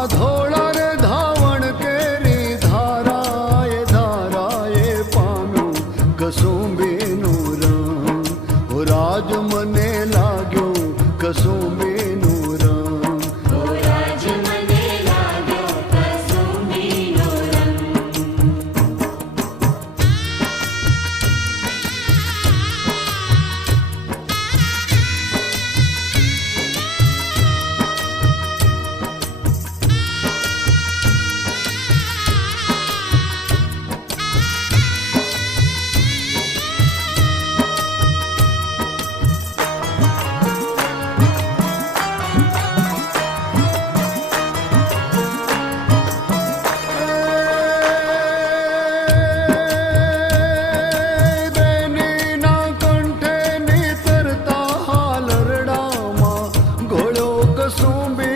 કાના ધોળા રે ધાવણ કેરી ધારાએ ધારાએ પામ્યું કસુંબીનું રંગ. ઓ રાજ મને લાગ્યો કસુંબીનું રંગ. ઓ રાજ મને લાગ્યો કસુંબીનો રંગ. બેનીના કંઠે નીતરતા હાલરડામાં ઘોડો કસુંબી